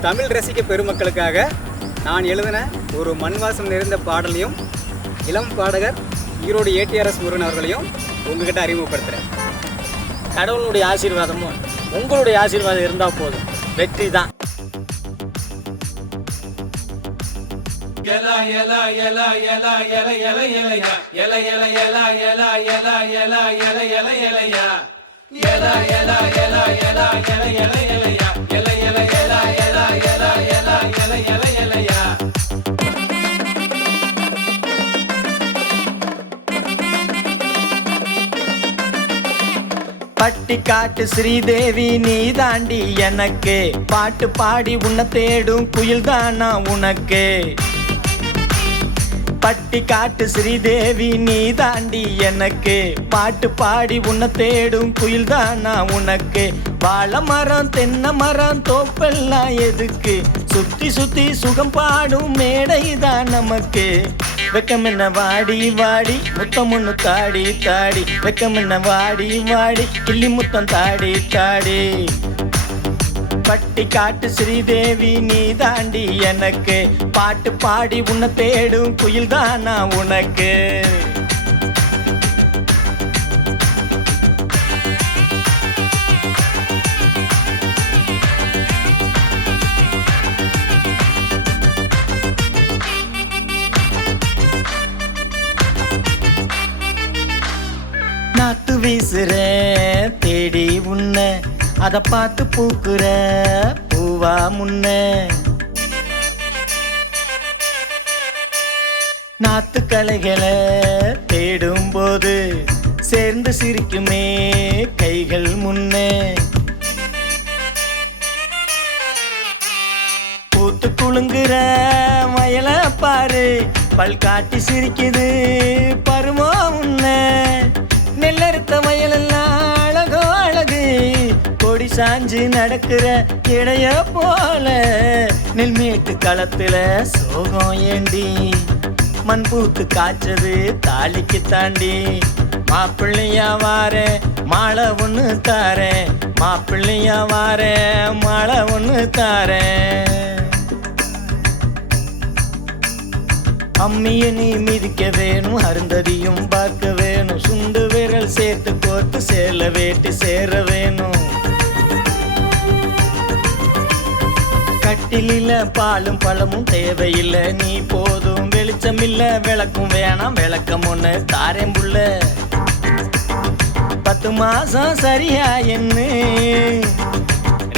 தமிழ் ரசிக்க பெருமக்களுக்காக நான் எழுதின ஒரு மண்வாசம் நிறைந்த பாடலையும் இளம் பாடகர் ஈரோடு ஏடிஆர்எஸ் முருகன் அவர்களையும் உங்ககிட்ட அறிமுகப்படுத்துகிறேன் கடவுளுடைய ஆசீர்வாதமும் உங்களுடைய ஆசீர்வாதம் இருந்தால் போதும் வெற்றி தான் பட்டி காட்டு ஸ்ரீதேவி நீ தாண்டி எனக்கு. பாட்டு பாடி உன்னை தேடும் குயில் தானா உனக்கு. பட்டி காட்டு ஸ்ரீதேவி நீ தாண்டி எனக்கு. பாட்டு பாடி உன்னை தேடும் குயில் தானா உனக்கு. வாழ மரம் தென்னை மரம் தோப்பெல்லாம் எதுக்கு? சுத்தி சுத்தி சுகம் பாடும் மேடை தான் நமக்கு. வெக்கமென்ன வாடி வாடி. முத்தம் ஒன்று தாடி தாடி. வெக்கமென்ன வாடி வாடி. கிள்ளி முத்தம் தாடி தாடி. பட்டி காட்டு ஸ்ரீதேவி நீ தாண்டி எனக்கு. பாட்டு பாடி உன்னை தேடும் குயில் தானா உனக்கு? நாட்டு வீசுற தேடி உன்ன அத பார்த்து பூக்குற பூவா முன்ன. நாத்து கலைகளை தேடும் போது சேர்ந்து சிரிக்குமே கைகள் முன்னே. பூத்து குலுங்குற வயல பாரு பல் காட்டி சிரிக்குது பருமோ கொடி நடக்கிற இடைய போல நெல்மேட்டு களத்துல சோகம் ஏண்டி? மண் பூத்து காய்ச்சது தாலிக்கு தாண்டி. மாப்பிள்ளையா வார மாலை ஒன்று தார. மாப்பிள்ளையா வார மாலை ஒன்று தாரேன் அம்மிய நீ மிதிக்க வேணும் அருந்ததியும் பார்க்க வேணும். சுண்டு விரல் சேர்த்து கோர்த்து சேல வேட்டி சேர வேணும் பாலும் பழமும் தேவையில்லை. நீ போதும் வெளிச்சம் இல்ல விளக்கும் வேணாம் விளக்கம் ஒண்ணு தாரேன் புள்ள. பத்து மாசம் சரியா என்ன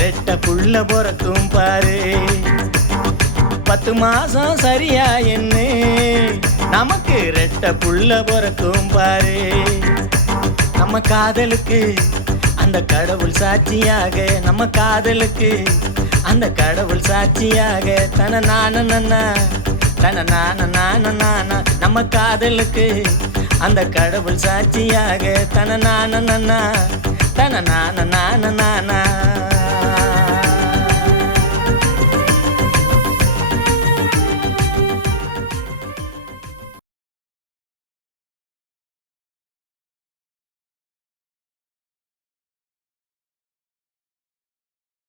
ரெட்ட புள்ள பிறக்கும் பாரு. பத்து மாசம் சரியா என்ன நமக்கு ரெட்ட புள்ள பிறக்கும் பாரு. நம்ம காதலுக்கு அந்த கடவுள் சாட்சியாக நம்ம காதலுக்கு அந்த கடவுள் சாட்சியாக தன நான நன்னா தன நான நான நானா நம்ம காதலுக்கு. அந்த கடவுள் சாட்சியாக தன நான நன்னா தன நான நான நானா.